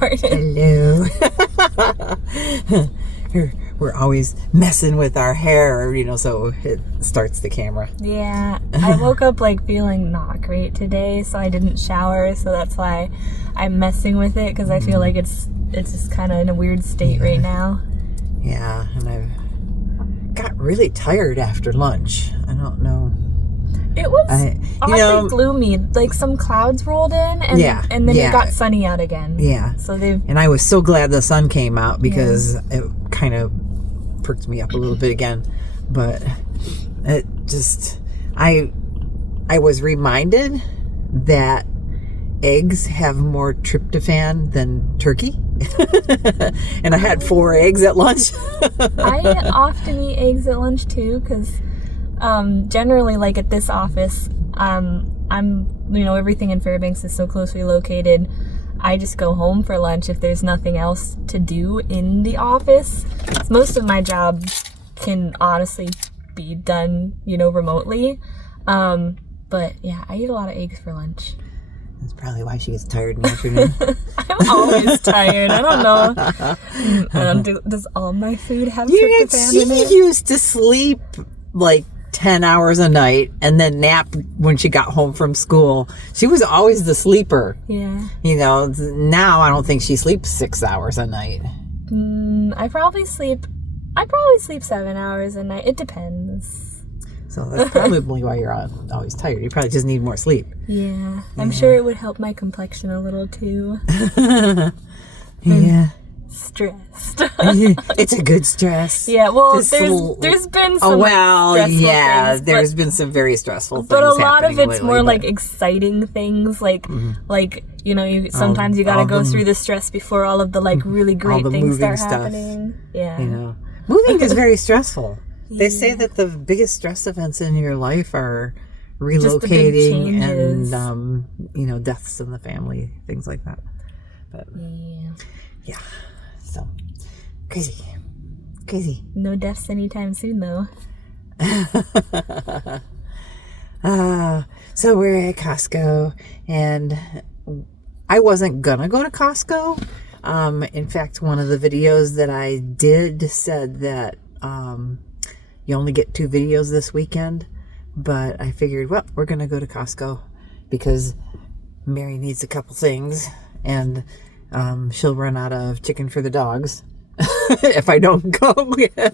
started. Hello. We're always messing with our hair, so it starts the camera. Yeah, I woke up feeling not great today, so I didn't shower, so that's why I'm messing with it, because I feel like it's just kind of in a weird state right now. Yeah, and I got really tired after lunch. I don't know. It was oddly gloomy. Some clouds rolled in, and then it got sunny out again. Yeah. And I was so glad the sun came out, because it kind of perked me up a little bit again. But it just, I was reminded that eggs have more tryptophan than turkey. And I had 4 eggs at lunch. I often eat eggs at lunch too, because generally, at this office, everything in Fairbanks is so closely located. I just go home for lunch if there's nothing else to do in the office. Most of my job can honestly be done, remotely. But yeah, I eat a lot of eggs for lunch. That's probably why she gets tired in the afternoon. I'm always tired. I don't know. Does all my food have tryptophan in it? She used to sleep 10 hours a night and then nap when she got home from school. She was always the sleeper. Yeah. Now I don't think she sleeps 6 hours a night. I probably sleep 7 hours a night. It depends. So that's probably why you're always tired. You probably just need more sleep. Yeah. I'm sure it would help my complexion a little too. Yeah. Stressed. It's a good stress. Yeah, well, there's been some stressful things, there's been some very stressful things. But a lot of it's lately, more exciting things, sometimes you gotta go through the stress before all of the really great things start happening. Yeah. Moving is very stressful. They say that the biggest stress events in your life are relocating and deaths in the family, things like that. But yeah. So, crazy. No deaths anytime soon, though. So we're at Costco, and I wasn't gonna go to Costco. In fact, one of the videos that I did said that you only get 2 videos this weekend, but I figured, well, we're gonna go to Costco because Mary needs a couple things, and she'll run out of chicken for the dogs if I don't go. They'll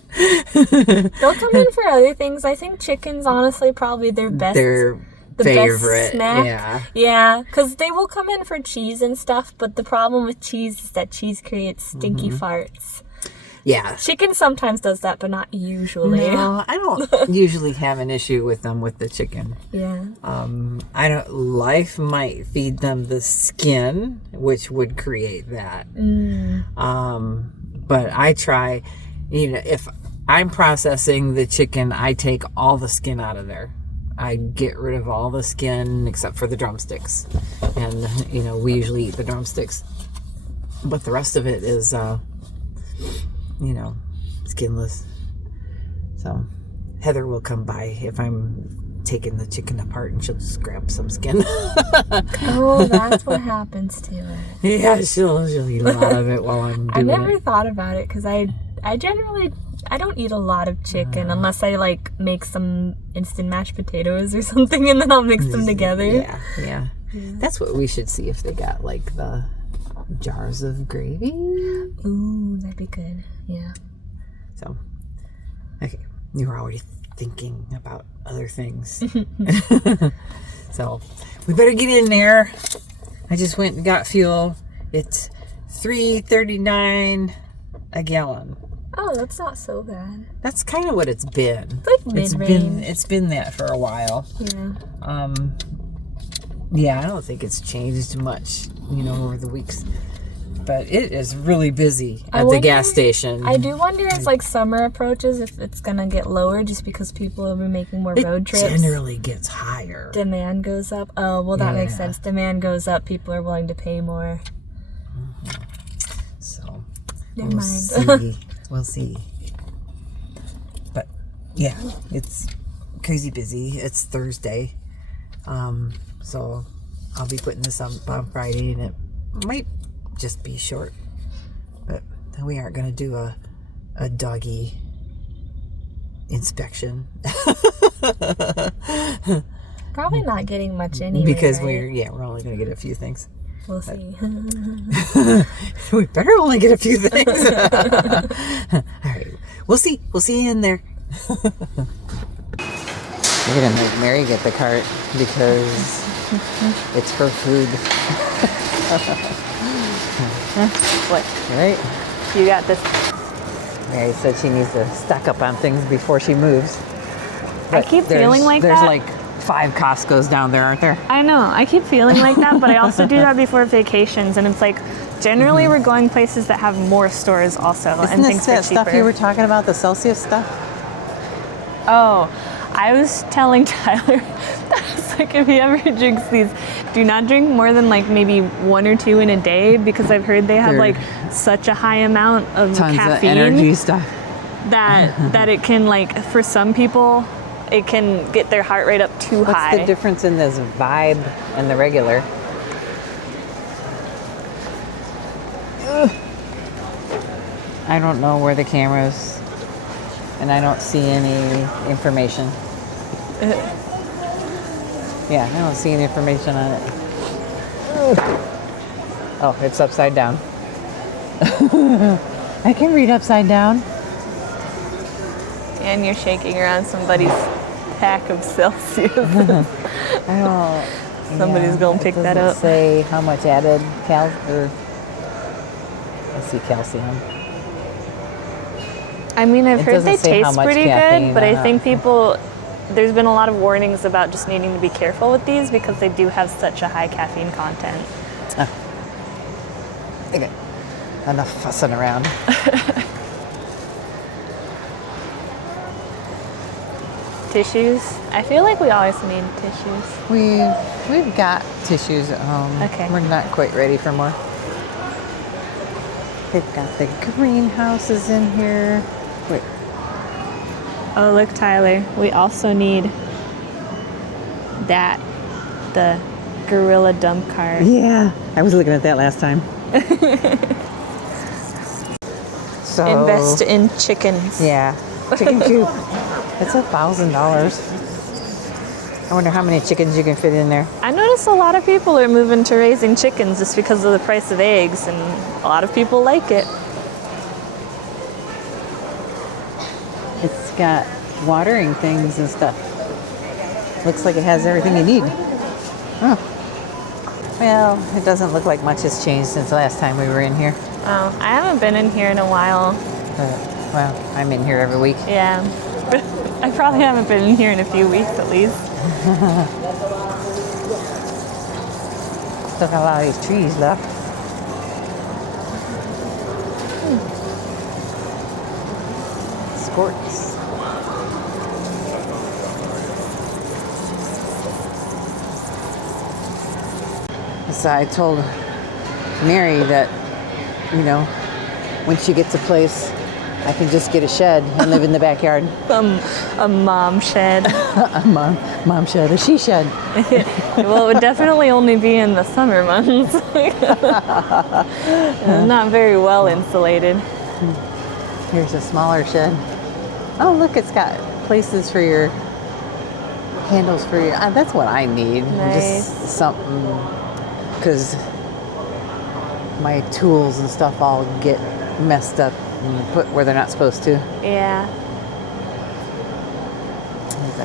come in for other things. I think chicken's honestly probably their favorite best snack. Yeah, because they will come in for cheese and stuff, but the problem with cheese is that cheese creates stinky farts. Yeah. Chicken sometimes does that, but not usually. No, I don't usually have an issue with them with the chicken. Yeah. Life might feed them the skin, which would create that. But I try, if I'm processing the chicken, I take all the skin out of there. I get rid of all the skin except for the drumsticks. And, we usually eat the drumsticks. But the rest of it is, skinless. So Heather will come by if I'm taking the chicken apart, and she'll just grab some skin. Oh, that's what happens to it. Yeah, she'll eat a lot of it while I'm doing it. I never thought about it, because I generally don't eat a lot of chicken unless I make some instant mashed potatoes or something, and then I'll mix them together. Yeah. That's what we should see if they got the jars of gravy. Ooh, that'd be good. Yeah. So, okay, you were already thinking about other things. So, we better get in there. I just went and got fuel. It's $3.39 a gallon. Oh, that's not so bad. That's kind of what it's been. It's mid-range. It's been that for a while. Yeah. Yeah, I don't think it's changed much, over the weeks. But it is really busy at the gas station. I do wonder as summer approaches if it's going to get lower just because people will be making more road trips. It generally gets higher. Demand goes up. Oh, well, that makes sense. Demand goes up. People are willing to pay more. So, never mind. We'll see. But, yeah, it's crazy busy. It's Thursday. So I'll be putting this up on Friday, and it might just be short. But we aren't going to do a doggy inspection. Probably not getting much anyway. Because right? we're only going to get a few things. We'll see. We better only get a few things. All right. We'll see. We'll see you in there. We're going to make Mary get the cart because it's her food. What? Right? You got this. Mary said she needs to stock up on things before she moves. I keep feeling like there's that. There's like 5 Costco's down there, aren't there? I know. I keep feeling like that, but I also do that before vacations, and it's like generally we're going places that have more stores also, and things Isn't are this cheaper. stuff you were talking about, the Celsius stuff? Oh, I was telling Tyler, I was like, if he ever drinks these, do not drink more than like maybe 1 or 2 in a day, because I've heard they have They're like such a high amount of Tons caffeine of energy stuff. that it can, like, for some people, it can get their heart rate up too high. What's the difference in this Vibe and the regular? I don't know where the camera is, and I don't see any information. Yeah, I don't see any information on it. Oh, it's upside down. I can read upside down. And you're shaking around somebody's pack of Celsius. I don't. Somebody's gonna pick that up. Say how much added I see calcium. I mean, I've It heard they doesn't say how taste much pretty caffeine good, but I on it. think there's been a lot of warnings about just needing to be careful with these because they do have such a high caffeine content. Okay. Enough fussing around. Tissues. I feel like we always need tissues. We've got tissues at home. Okay. We're not quite ready for more. They've got the greenhouses in here. Wait. Oh, look, Tyler. We also need the gorilla dump cart. Yeah, I was looking at that last time. So Invest in chickens. Yeah, chicken coop. It's $1,000. I wonder how many chickens you can fit in there. I notice a lot of people are moving to raising chickens just because of the price of eggs, and a lot of people like it. It's got watering things and stuff. Looks like it has everything you need. Oh. Well, it doesn't look like much has changed since the last time we were in here. Oh, I haven't been in here in a while. Well, I'm in here every week. Yeah. I probably haven't been in here in a few weeks at least. Still got a lot of these trees left. Squirts. So I told Mary that, when she gets a place, I can just get a shed and live in the backyard. A mom shed. A mom shed, a she shed. Well, it would definitely only be in the summer months. It's not very well insulated. Here's a smaller shed. Oh, look, it's got places for your handles for your. That's what I need. Nice. Just something, because my tools and stuff all get messed up and put where they're not supposed to. Yeah. There's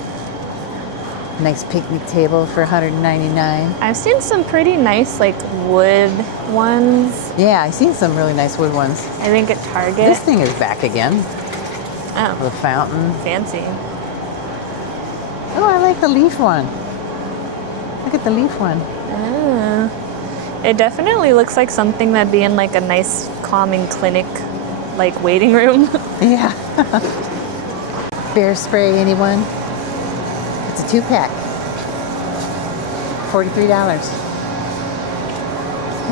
a nice picnic table for $199. I've seen some pretty nice, like, wood ones. Yeah, I've seen some really nice wood ones. I think at Target. This thing is back again. Oh, The fountain. fancy. Oh, I like the leaf one. Look at the leaf one. Oh. It definitely looks like something that'd be in, like, a nice calming clinic, like, waiting room. Yeah. Bear spray, anyone? It's a 2-pack. $43.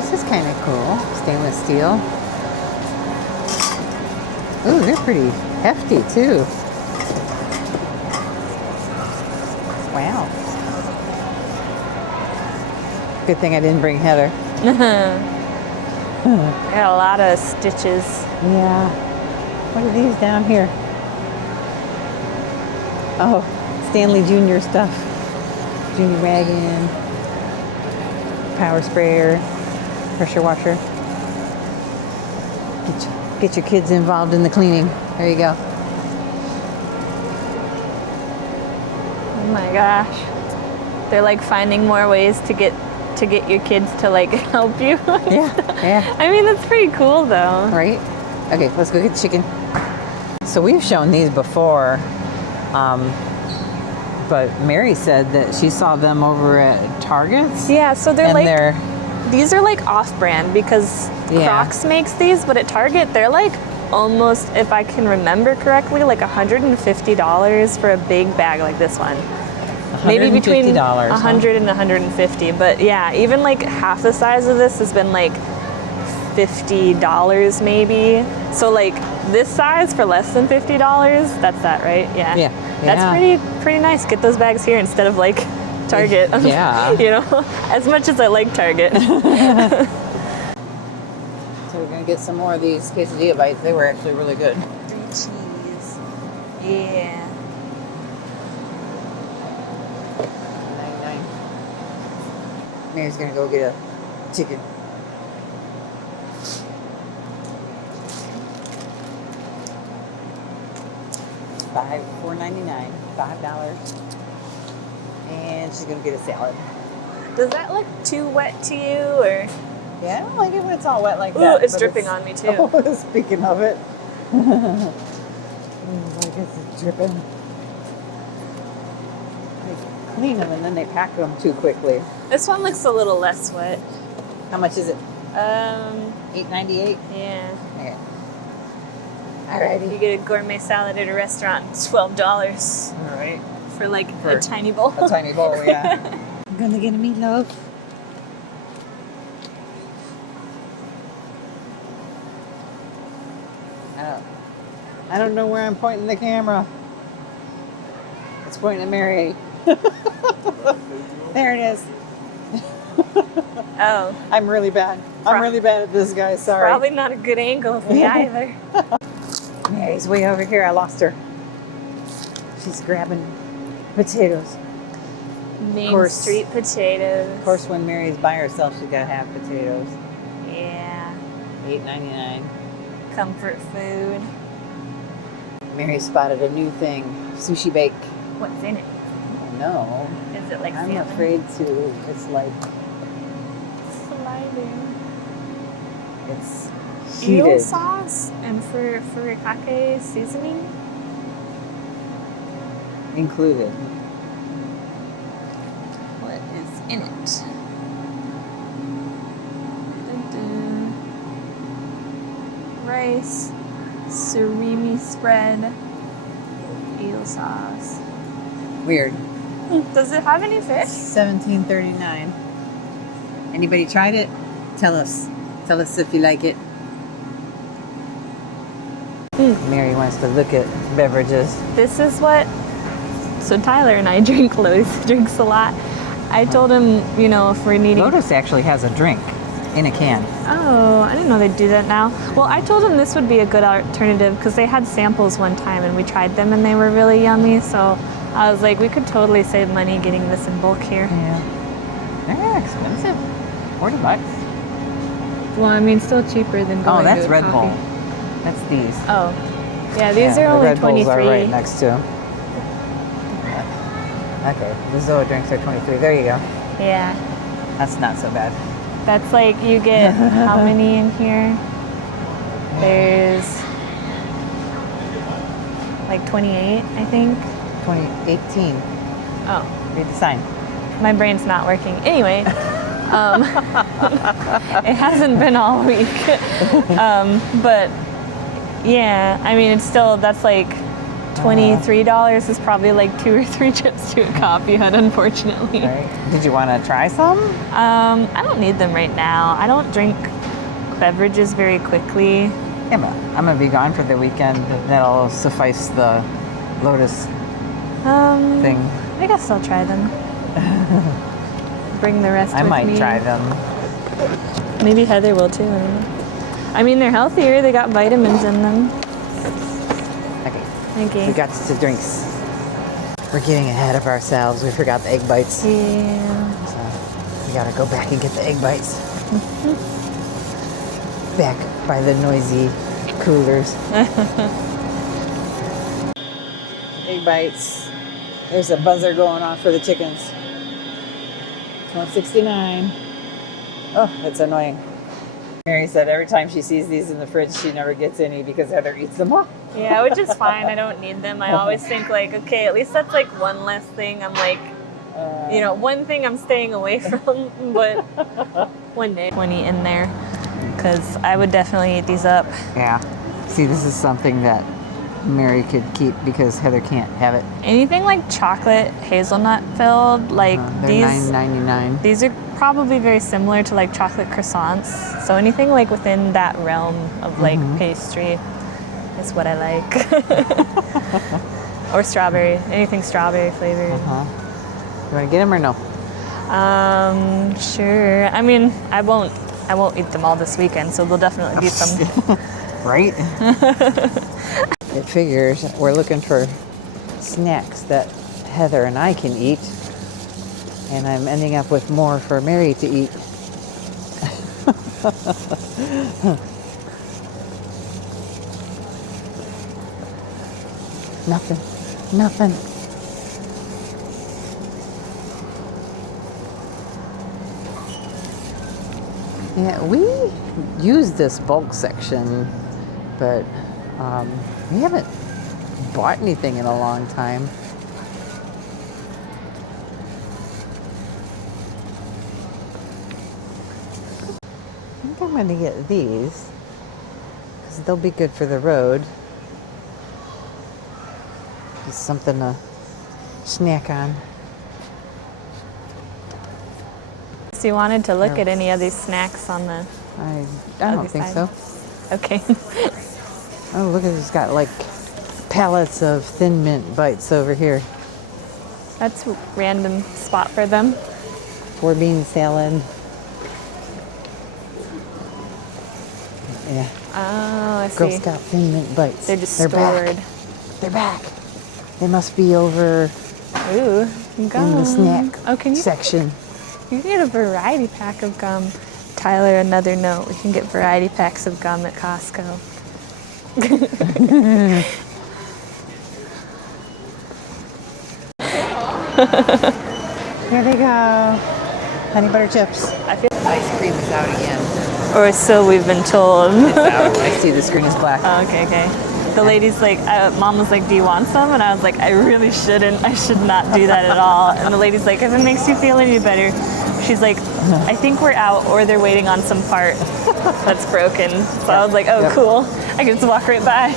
This is kind of cool. Stainless steel. Ooh, they're pretty hefty too. Wow. Good thing I didn't bring Heather. I got a lot of stitches. Yeah. What are these down here? Oh, Stanley Jr. stuff. Junior wagon, power sprayer, pressure washer. Get your kids involved in the cleaning. There you go. Oh my gosh. They're like finding more ways to get your kids to like help you. Yeah. I mean, that's pretty cool though. Right? Okay, let's go get the chicken. So we've shown these before, but Mary said that she saw them over at Target's. Yeah, so these are like off-brand because Crocs makes these, but at Target they're like almost, if I can remember correctly, like $150 for a big bag like this one. Maybe between $100 and $150, but yeah, even like half the size of this has been like $50 maybe. So like this size for less than $50, that's that, right? Yeah. That's pretty nice. Get those bags here instead of like Target. Yeah. You know, as much as I like Target. So we're gonna get some more of these quesadilla bites. They were actually really good. 3 cheese. Yeah. $9.99. Mary's gonna go get a chicken. $4.99. $5. And she's gonna get a salad. Does that look too wet to you, or? Yeah, I don't like it when it's all wet like Ooh, that. it's dripping on me too. Oh, speaking of it. I guess it's dripping. They clean them and then they pack them too quickly. This one looks a little less wet. How much is it? $8.98? Yeah. Okay. Alrighty. You get a gourmet salad at a restaurant, $12. All right. For like a tiny bowl. A tiny bowl, yeah. I'm gonna get a meatloaf. I don't know where I'm pointing the camera. It's pointing at Mary. There it is. Oh. I'm really bad. I'm really bad at this, guys. Sorry. Probably not a good angle for me either. Mary's way over here. I lost her. She's grabbing potatoes. Main Street potatoes. Of course, when Mary's by herself, she's got to have potatoes. Yeah. $8.99. Comfort food. Mary spotted a new thing. Sushi bake. What's in it? No. Is it like I'm salmon? afraid to. It's like sliding. It's heated. Eel sauce and furikake seasoning included. What is in it? Dun-dun. Rice, surimi spread, eel sauce. Weird. Does it have any fish? $17.39. Anybody tried it? Tell us. Tell us if you like it. Mary wants to look at beverages. This is what. So Tyler and I drink. Lotus drinks a lot. I told him, you know, if we're needing. Lotus actually has a drink in a can. Oh, I didn't know they'd do that now. Well, I told him this would be a good alternative because they had samples one time and we tried them and they were really yummy. So I was like, we could totally save money getting this in bulk here. Yeah. They're expensive. $40. Well, I mean, still cheaper than going Oh, that's to a Red coffee. Bull. That's these. Oh, yeah, these are only the Red 23. Bulls are right next to. Okay, the Zoa drinks are 23. There you go. Yeah. That's not so bad. That's like, you get how many in here? There's like 28, I think. 2018. Oh. Read the sign. My brain's not working. Anyway, it hasn't been all week. But yeah, I mean, it's still, that's like $23 is probably like 2 or 3 trips to a coffee hut, unfortunately. Right. Did you want to try some? I don't need them right now. I don't drink beverages very quickly. Yeah, but I'm going to be gone for the weekend. That'll suffice the Lotus thing. I guess I'll try them. Bring the rest I with might me. try them. Maybe Heather will too. I don't know. I mean, they're healthier. They got vitamins in them. Okay. Okay. We got to drinks. We're getting ahead of ourselves. We forgot the egg bites. Yeah. So we gotta go back and get the egg bites. Back by the noisy coolers. Egg bites. There's a buzzer going off for the chickens. 169. Oh, that's annoying. Mary said every time she sees these in the fridge, she never gets any because Heather eats them all. Yeah, which is fine. I don't need them. I always think like, okay, at least that's like one less thing. I'm like, one thing I'm staying away from, but one day 20 in there because I would definitely eat these up. Yeah. See, this is something that Mary could keep because Heather can't have it. Anything like chocolate, hazelnut filled, like they're these $9.99. These are probably very similar to like chocolate croissants. So anything like within that realm of like pastry is what I like. Or strawberry, anything strawberry flavored. You want to get them or no? Sure. I mean, I won't eat them all this weekend, so there'll definitely be some. Right? It figures we're looking for snacks that Heather and I can eat, and I'm ending up with more for Mary to eat. Nothing. Yeah, we use this bulk section, but we haven't bought anything in a long time. I think I'm going to get these because they'll be good for the road. Just something to snack on. So you wanted to look at any of these snacks on the I don't other think side? so. Okay. Oh, look at this. Got like pallets of Thin Mint bites over here. That's a random spot for them. 4-bean salad. Yeah. Oh, I see. Girl Scout Thin Mint bites. They're just stored. They're back. They must be over Ooh, gum. in the snack can you section. You can get a variety pack of gum. Tyler, another note. We can get variety packs of gum at Costco. Here they go. Honey butter chips. I feel Ice cream is out again. or so we've been told. It's out. I see the screen is black. Oh, okay. The lady's like, Mom was like, do you want some? And I was like, I really shouldn't. I should not do that at all. And the lady's like, if it makes you feel any better. She's like, I think we're out or they're waiting on some part that's broken. So I was like, oh, cool. I can just walk right by.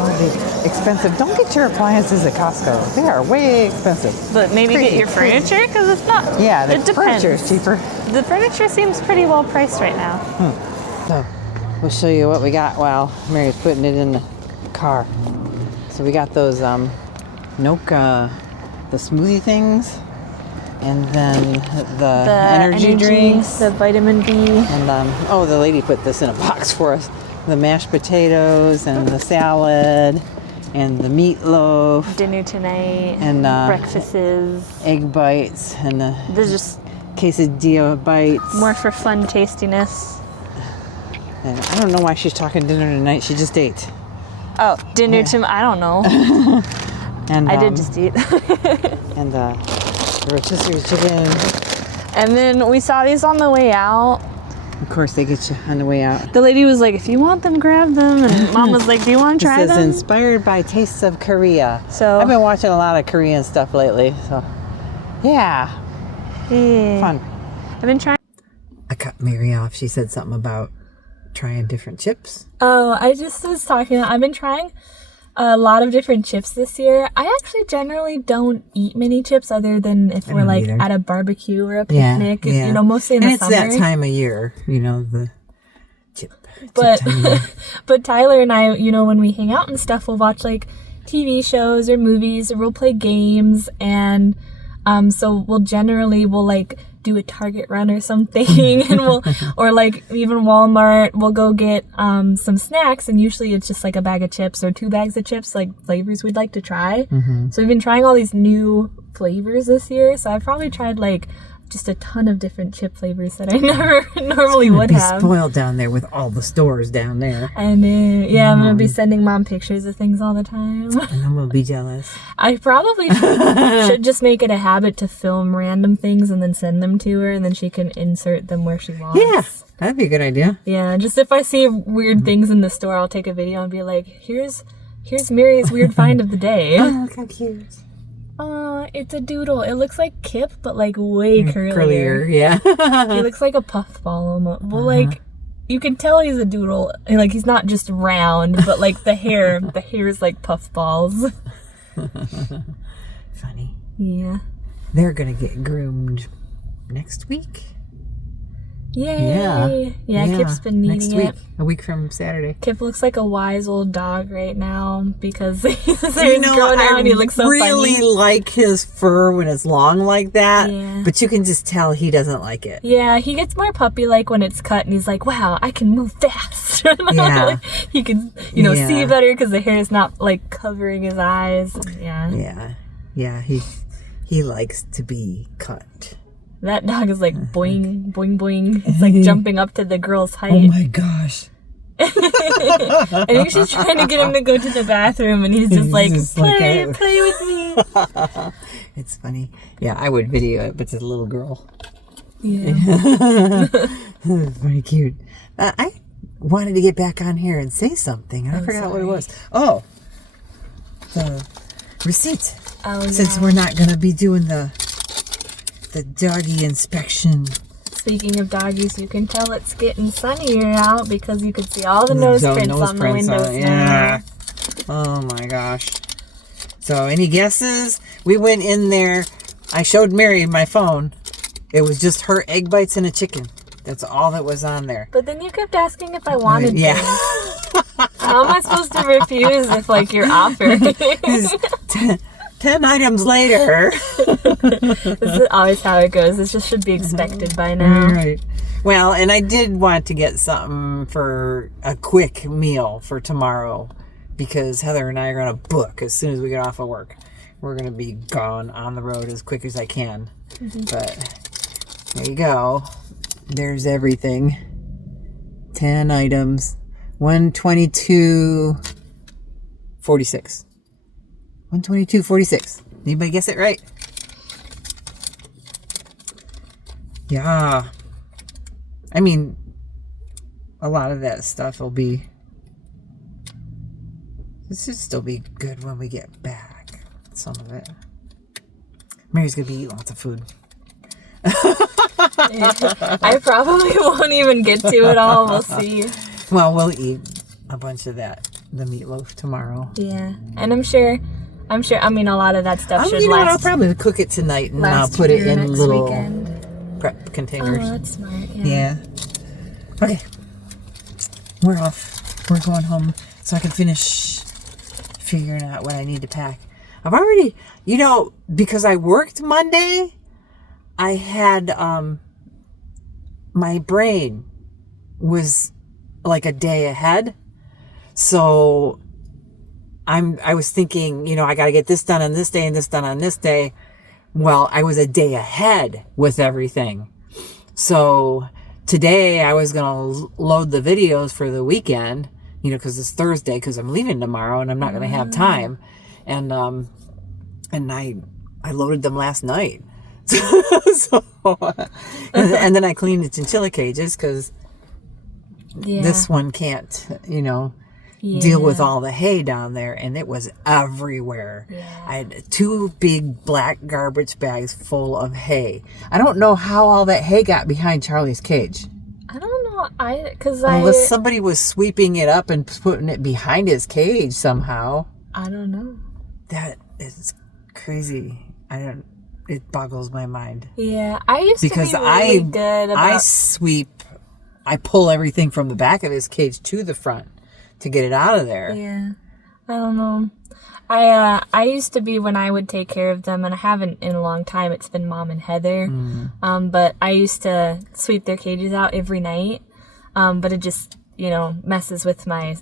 Oh, they're expensive. Don't get your appliances at Costco. They are way expensive. But maybe get your furniture because it's not. Yeah, the it depends. furniture is cheaper. The furniture seems pretty well priced right now. So we'll show you what we got while Mary's putting it in the car. So we got those Noka, the smoothie things, and then the energy drinks, the vitamin B, and the lady put this in a box for us. The mashed potatoes and the salad and the meatloaf. Dinner tonight. And breakfasts. Egg bites and the There's just quesadilla bites. more for fun tastiness. And I don't know why she's talking dinner tonight. She just ate. Oh, dinner I don't know. And I did just eat. And the rotisserie chicken. And then we saw these on the way out. Of course, they get you on the way out. The lady was like, if you want them, grab them. And Mom was like, do you want to try It says them? inspired by tastes of Korea. So I've been watching a lot of Korean stuff lately. So, yeah. Fun. I've been trying. I cut Mary off. She said something about trying different chips. Oh, I just was talking. I've been trying a lot of different chips this year. I actually generally don't eat many chips other than if we're like at a barbecue or a picnic. Yeah. You know, mostly in the it's summer. that time of year, you know, the chip. But time of year. but Tyler and I, you know, when we hang out and stuff, we'll watch like TV shows or movies or we'll play games and So we'll like do a Target run or something, and or like even Walmart, we'll go get some snacks, and usually it's just like a bag of chips or 2 bags of chips, like flavors we'd like to try. So we've been trying all these new flavors this year, so I've probably tried like just a ton of different chip flavors that I never normally would have. Spoiled down there with all the stores down there. And I'm gonna be sending Mom pictures of things all the time. And I'm gonna be jealous. I probably should just make it a habit to film random things and then send them to her, and then she can insert them where she wants. Yeah, that'd be a good idea. Yeah, just if I see weird things in the store, I'll take a video and be like, here's Mary's weird find of the day. Oh, look how cute. It's a doodle. It looks like Kip, but like way curlier. Yeah. He looks like a puffball almost. Well, like, you can tell he's a doodle. Like, he's not just round, but like the hair is like puffballs. Funny. Yeah. They're gonna get groomed next week. Yay. Yeah, Kip's been needing next week, it. a week from Saturday. Kip looks like a wise old dog right now because his hair's growing out and he looks so funny. I really like his fur when it's long like that, Yeah. but you can just tell he doesn't like it. Yeah, he gets more puppy-like when it's cut, and he's like, wow, I can move fast. Yeah. Like, he can, see better because the hair is not, like, covering his eyes. Yeah. Yeah, he likes to be cut. That dog is like boing, boing, boing. It's like jumping up to the girl's height. Oh my gosh. I think she's trying to get him to go to the bathroom, and he's just like, play with me. It's funny. Yeah, I would video it, but it's a little girl. Yeah. It's pretty cute. I wanted to get back on here and say something, and I forgot what it was. Oh, the receipt. Oh, Since we're not going to be doing the doggy inspection. Speaking of doggies, you can tell it's getting sunnier out because you can see all the nose prints on the windows now. Oh my gosh. So any guesses? We went in there. I showed Mary my phone. It was just her egg bites and a chicken. That's all that was on there. But then you kept asking if I wanted Yeah. How am I supposed to refuse if, like, you're offering? 10 items later. This is always how it goes. This just should be expected by now. Right. Well, and I did want to get something for a quick meal for tomorrow because Heather and I are going to book as soon as we get off of work. We're going to be gone on the road as quick as I can. But there you go. There's everything. 10 items. 122.46. 122.46. Anybody guess it right? Yeah. I mean, a lot of that stuff will be... This should still be good when we get back. Some of it. Mary's going to be eating lots of food. I probably won't even get to it all. We'll see. Well, we'll eat a bunch of that, the meatloaf tomorrow. Yeah. And I'm sure, I mean, a lot of that stuff should you know what, last. I'll probably cook it tonight and I'll put it in little weekend. prep containers. Oh, that's smart. Yeah. Okay. We're off. We're going home so I can finish figuring out what I need to pack. I've already, because I worked Monday, I had, my brain was like a day ahead. So I was thinking, I got to get this done on this day and this done on this day. Well, I was a day ahead with everything. So today I was going to load the videos for the weekend, because it's Thursday, because I'm leaving tomorrow and I'm not going to have time. And I loaded them last night. So, and then I cleaned the chinchilla cages because this one can't, deal with all the hay down there, and it was everywhere. Yeah. I had 2 big black garbage bags full of hay. I don't know how all that hay got behind Charlie's cage. I don't know. Unless somebody was sweeping it up and putting it behind his cage somehow. I don't know. That is crazy. It boggles my mind. Yeah, I used to be really good about... I pull everything from the back of his cage to the front to get it out of there. Yeah. I don't know. I used to be when I would take care of them, and I haven't in a long time. It's been Mom and Heather. But I used to sweep their cages out every night. But it just, messes with my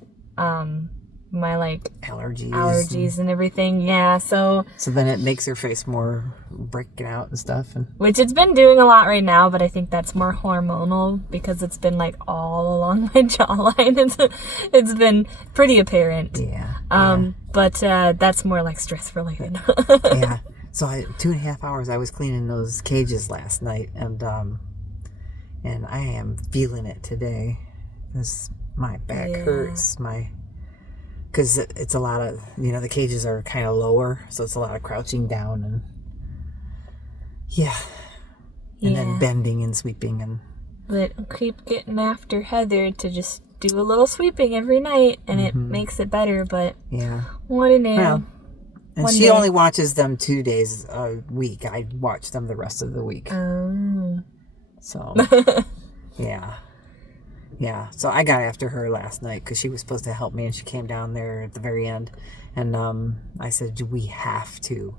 my like allergies and everything. Yeah, so then it makes her face more breaking out and stuff, which it's been doing a lot right now, but I think that's more hormonal because it's been like all along my jawline. It's been pretty apparent. But that's more like stress related. Yeah. So 2.5 hours I was cleaning those cages last night, and I am feeling it today. My back hurts, because it's a lot of, the cages are kind of lower, so it's a lot of crouching down and then bending and sweeping. But I keep getting after Heather to just do a little sweeping every night, and it makes it better, but what an end. Well, and she only watches them 2 days a week. I watch them the rest of the week. So, yeah, so I got after her last night because she was supposed to help me, and she came down there at the very end, and I said, we have to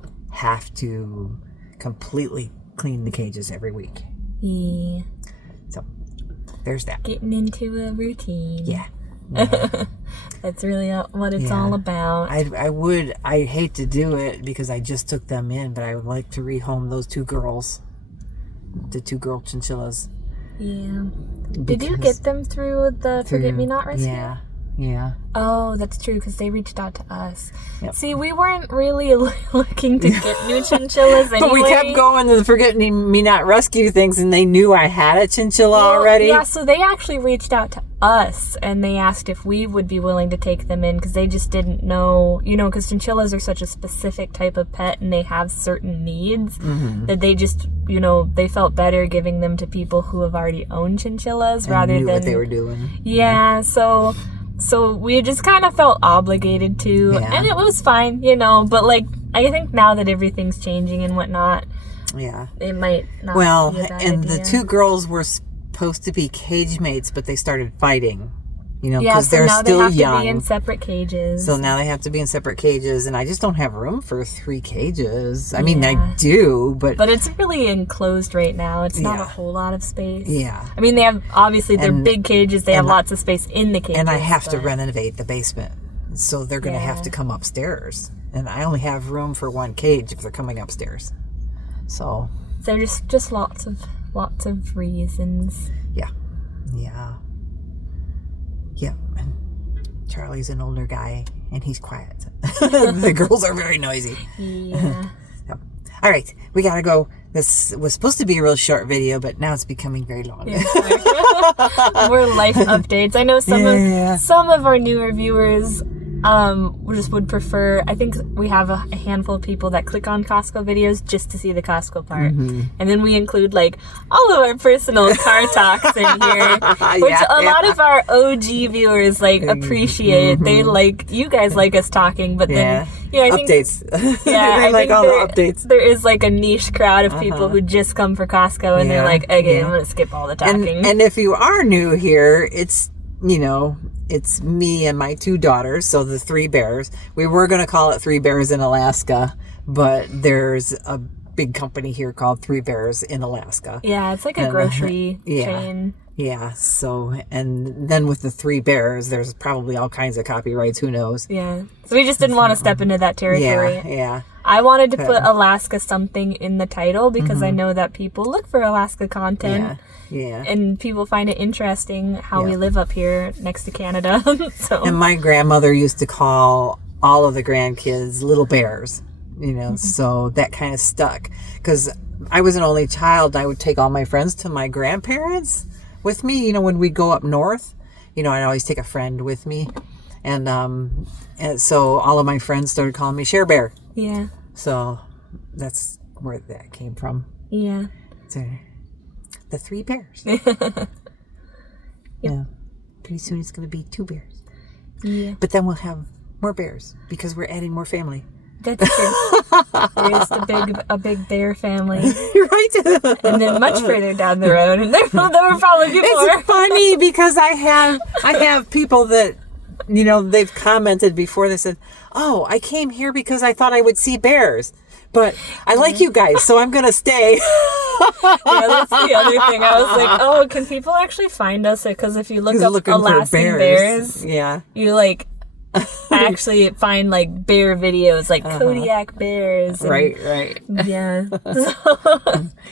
completely clean the cages every week. Yeah. So there's that. Getting into a routine. Yeah. That's really what it's all about. I hate to do it because I just took them in, but I would like to rehome those 2 girls, the 2 girl chinchillas. Yeah. Did you get them through the Forget-Me-Not rescue? Yeah. Oh, that's true, because they reached out to us. Yep. See, we weren't really looking to get new chinchillas anyway. But we kept going to the Forget-Me-Not rescue things, and they knew I had a chinchilla already. Yeah, so they actually reached out to us, and they asked if we would be willing to take them in, because they just didn't know, because chinchillas are such a specific type of pet, and they have certain needs, that they just, they felt better giving them to people who have already owned chinchillas and rather knew than what they were doing. Yeah, so we just kind of felt obligated to, and it was fine, but I think now that everything's changing and whatnot, it might not be a bad and idea. the 2 girls were supposed to be cage mates, but they started fighting, because so they're now still they have young. to be in separate cages. So now they have to be in separate cages, and I just don't have room for 3 cages. I mean, I do, but it's really enclosed right now. It's not a whole lot of space. Yeah. I mean, they have, obviously, they're big cages. They have lots of space in the cages. And I have to renovate the basement, so they're going to have to come upstairs. And I only have room for 1 cage if they're coming upstairs. So just lots of reasons. Yeah. And Charlie's an older guy, and he's quiet. The girls are very noisy. Yeah. All right, we gotta go. This was supposed to be a real short video, but now it's becoming very long. More life updates. I know some of our newer viewers just would prefer. I think we have a handful of people that click on Costco videos just to see the Costco part, and then we include all of our personal car talks in here, which a lot of our OG viewers appreciate. They you guys like us talking, but then I think updates. I like all the updates. There is a niche crowd of people who just come for Costco, and they're like, okay, I'm gonna skip all the talking. And if you are new here, it's it's me and my 2 daughters, so the 3 bears. We were going to call it 3 Bears in Alaska, but there's a big company here called 3 Bears in Alaska. Yeah, it's like a grocery chain. Yeah, so, and then with the 3 Bears, there's probably all kinds of copyrights, who knows. Yeah, so we just didn't want to step into that territory. Yeah. I wanted to put Alaska something in the title because I know that people look for Alaska content. Yeah. And people find it interesting how we live up here next to Canada. And my grandmother used to call all of the grandkids little bears, so that kind of stuck. Because I was an only child, I would take all my friends to my grandparents with me, when we'd go up north. I'd always take a friend with me. And so all of my friends started calling me Share Bear. Yeah. So that's where that came from. Yeah. So, the 3 bears. Yeah. Pretty soon it's going to be 2 bears. Yeah. But then we'll have more bears because we're adding more family. That's true. There's a big bear family. Right. And then much further down the road, and there will probably be more. It's funny because I have people that you know, they've commented before. They said, "Oh, I came here because I thought I would see bears, but I like you guys, so I'm gonna stay." Yeah, that's the other thing. I was like, oh, can people actually find us? Because if you look up Alaskan Bears, yeah, you like actually find like bear videos, like Kodiak bears. And, right. Yeah.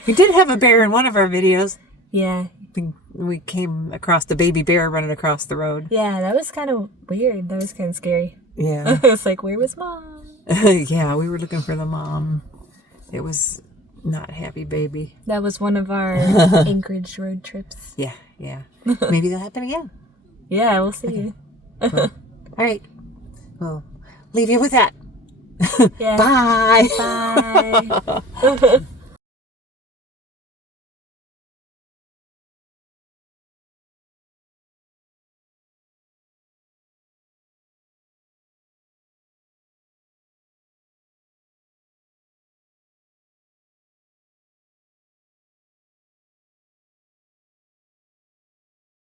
We did have a bear in one of our videos. Yeah. We came across the baby bear running across the road. Yeah, that was kind of weird. That was kind of scary. Yeah. It was like, where was Mom? Yeah, we were looking for the mom. It was not happy baby. That was one of our Anchorage road trips. Yeah. Maybe that'll happen again. Yeah, we'll see. Cool. All right. Well, leave you with that. Yeah. Bye. Bye.